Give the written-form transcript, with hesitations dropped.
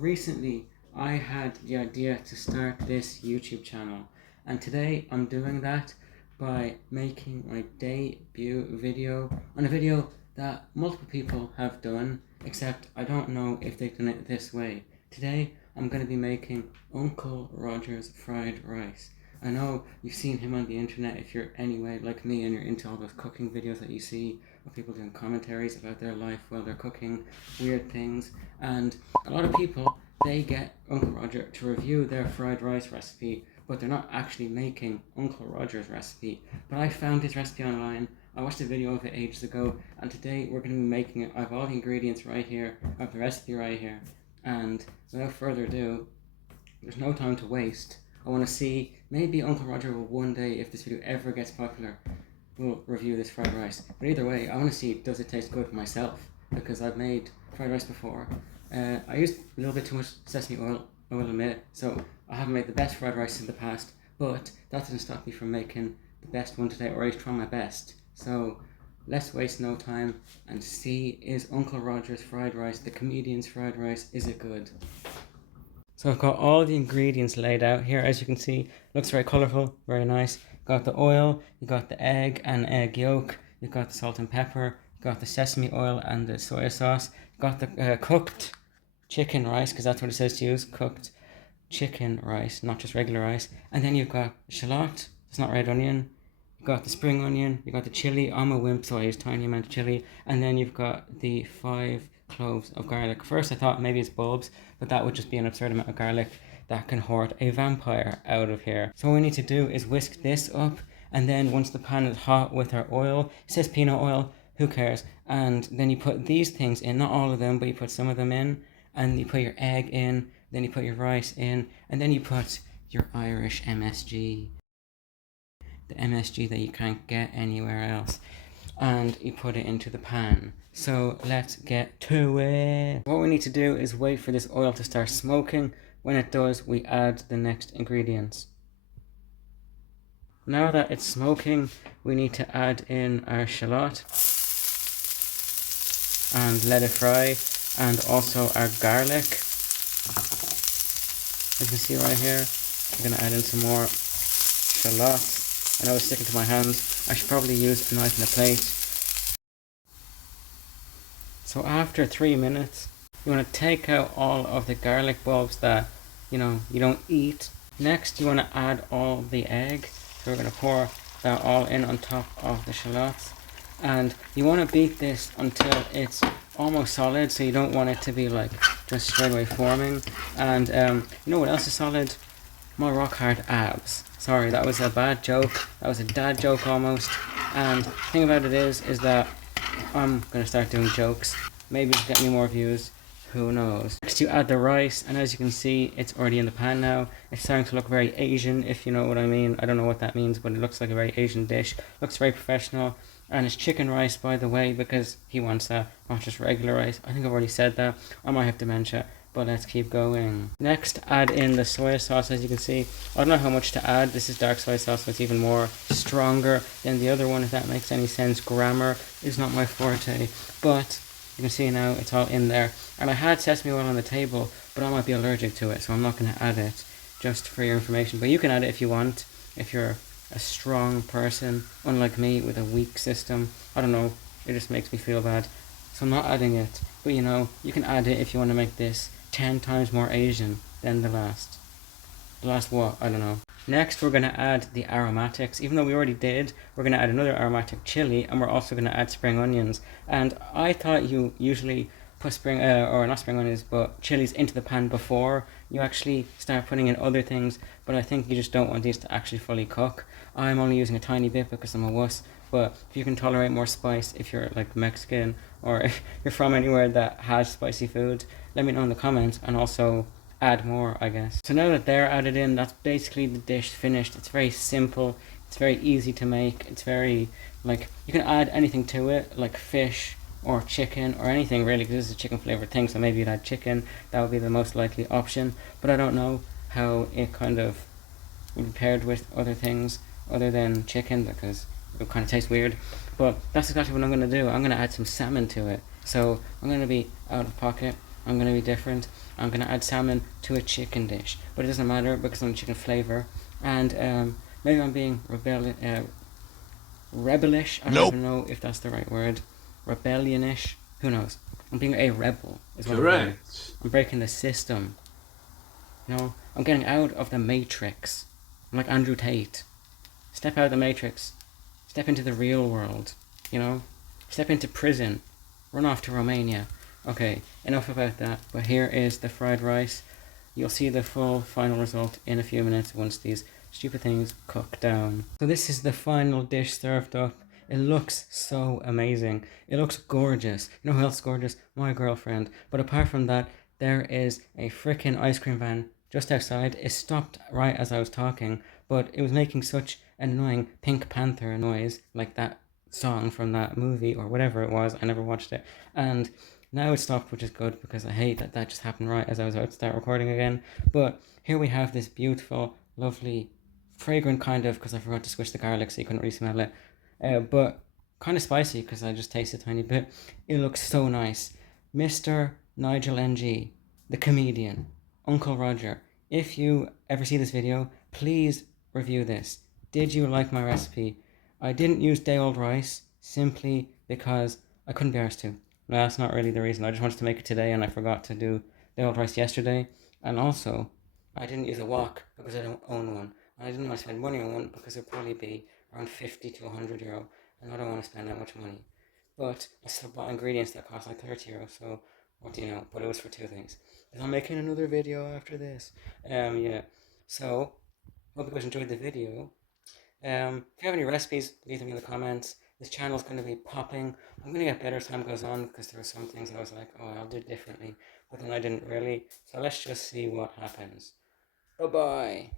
recently I had the idea to start this YouTube channel, and today I'm doing that by making my debut video on a video that multiple people have done, except I don't know if they've done it this way. Today I'm going to be making Uncle Roger's fried rice. I know you've seen him on the internet if you're anyway like me and you're into all those cooking videos that you see of people doing commentaries about their life while they're cooking weird things, and a lot of people, they get Uncle Roger to review their fried rice recipe, but they're not actually making Uncle Roger's recipe. But I found his recipe online, I watched a video of it ages ago, and today we're going to be making it. I have all the ingredients right here, I have the recipe right here, and without further ado, there's no time to waste. I want to see, maybe Uncle Roger will one day, if this video ever gets popular, will review this fried rice. But either way, I want to see, does it taste good myself? Because I've made fried rice before. I used a little bit too much sesame oil, I will admit, so I haven't made the best fried rice in the past, but that didn't stop me from making the best one today, or at least trying my best. So let's waste no time and see, is Uncle Roger's fried rice, the comedian's fried rice, is it good? So I've got all the ingredients laid out here, as you can see. Looks very colourful, very nice. Got the oil, you got the egg and egg yolk, you've got the salt and pepper, you got the sesame oil and the soy sauce, you got the cooked chicken rice, because that's what it says to use, cooked chicken rice, not just regular rice. And then you've got shallot, it's not red onion, you've got the spring onion, you've got the chilli. I'm a wimp, so I use tiny amount of chilli. And then you've got the 5 cloves of garlic. First I thought maybe it's bulbs, but that would just be an absurd amount of garlic that can hoard a vampire out of here. So what we need to do is whisk this up, and then once the pan is hot with our oil, it says peanut oil, who cares, and then you put these things in, not all of them, but you put some of them in, and you put your egg in, then you put your rice in, and then you put your Irish MSG, the MSG that you can't get anywhere else, and you put it into the pan. So let's get to it. What we need to do is wait for this oil to start smoking. When it does, we add the next ingredients. Now that it's smoking, we need to add in our shallot and let it fry, and also our garlic. As you can see right here, I'm going to add in some more shallot. I know it's sticking to my hands. I should probably use a knife and a plate. So after 3 minutes, you want to take out all of the garlic bulbs that, you don't eat. Next, you want to add all the egg. So we're going to pour that all in on top of the shallots. And you want to beat this until it's almost solid, so you don't want it to be like just straight away forming. And you know what else is solid? My rock hard abs. Sorry, that was a bad joke. That was a dad joke almost. And the thing about it is that I'm going to start doing jokes. Maybe to get me more views. Who knows? Next you add the rice, and as you can see, it's already in the pan now. It's starting to look very Asian, if you know what I mean. I don't know what that means, but it looks like a very Asian dish. Looks very professional. And it's chicken rice, by the way, because he wants that, not just regular rice. I think I've already said that. I might have dementia, but let's keep going. Next, add in the soy sauce. As you can see, I don't know how much to add. This is dark soy sauce, so it's even more stronger than the other one, if that makes any sense. Grammar is not my forte, but you can see now it's all in there. And I had sesame oil on the table, but I might be allergic to it, so I'm not going to add it, just for your information. But you can add it if you want, if you're a strong person, unlike me with a weak system. I don't know, it just makes me feel bad, so I'm not adding it. But you can add it if you want to make this 10 times more Asian than the last. The last what? I don't know. Next, we're going to add the aromatics. Even though we already did, we're going to add another aromatic chili, and we're also going to add spring onions. And I thought you usually put chilies into the pan before you actually start putting in other things, but I think you just don't want these to actually fully cook. I'm only using a tiny bit because I'm a wuss, but if you can tolerate more spice, if you're like Mexican, or if you're from anywhere that has spicy food, let me know in the comments, and also add more, I guess. So now that they're added in, that's basically the dish finished. It's very simple, it's very easy to make, it's very, you can add anything to it, like fish, or chicken, or anything really, because this is a chicken flavored thing, so maybe you'd add chicken. That would be the most likely option, but I don't know how it kind of would be paired with other things other than chicken, because it would kind of taste weird. But that's exactly what I'm going to do. I'm going to add some salmon to it. So I'm going to be out of pocket. I'm going to be different. I'm going to add salmon to a chicken dish, but it doesn't matter because I'm chicken flavor. And maybe I'm being rebellish. I don't even know if that's the right word. Rebellionish. Who knows? I'm being a rebel. Is what Correct. I'm breaking the system. You know, I'm getting out of the matrix. I'm like Andrew Tate. Step out of the matrix. Step into the real world. You know, step into prison. Run off to Romania. Okay, enough about that. But here is the fried rice. You'll see the full final result in a few minutes once these stupid things cook down. So this is the final dish served up. It looks so amazing. It looks gorgeous. You know who else is gorgeous? My girlfriend. But apart from that, there is a freaking ice cream van just outside. It stopped right as I was talking, but it was making such an annoying Pink Panther noise, like that song from that movie or whatever it was. I never watched it. And now it stopped, which is good because I hate that that just happened right as I was about to start recording again. But here we have this beautiful, lovely, fragrant kind of, because I forgot to squish the garlic so you couldn't really smell it, but kind of spicy because I just tasted a tiny bit. It looks so nice. Mr. Nigel NG, the comedian, Uncle Roger, if you ever see this video, please review this. Did you like my recipe? I didn't use day-old rice simply because I couldn't be arsed to. No, that's not really the reason. I just wanted to make it today and I forgot to do day-old rice yesterday. And also, I didn't use a wok because I don't own one. And I didn't want to spend money on one because it would probably be around 50 to €100, and I don't want to spend that much money. But I still bought ingredients that cost like €30, so what do you know? But it was for two things. And I'm making another video after this. Yeah. So, hope you guys enjoyed the video. If you have any recipes, leave them in the comments. This channel's going to be popping. I'm going to get better as time goes on because there were some things I was like, oh, I'll do it differently. But then I didn't really. So let's just see what happens. Bye-bye.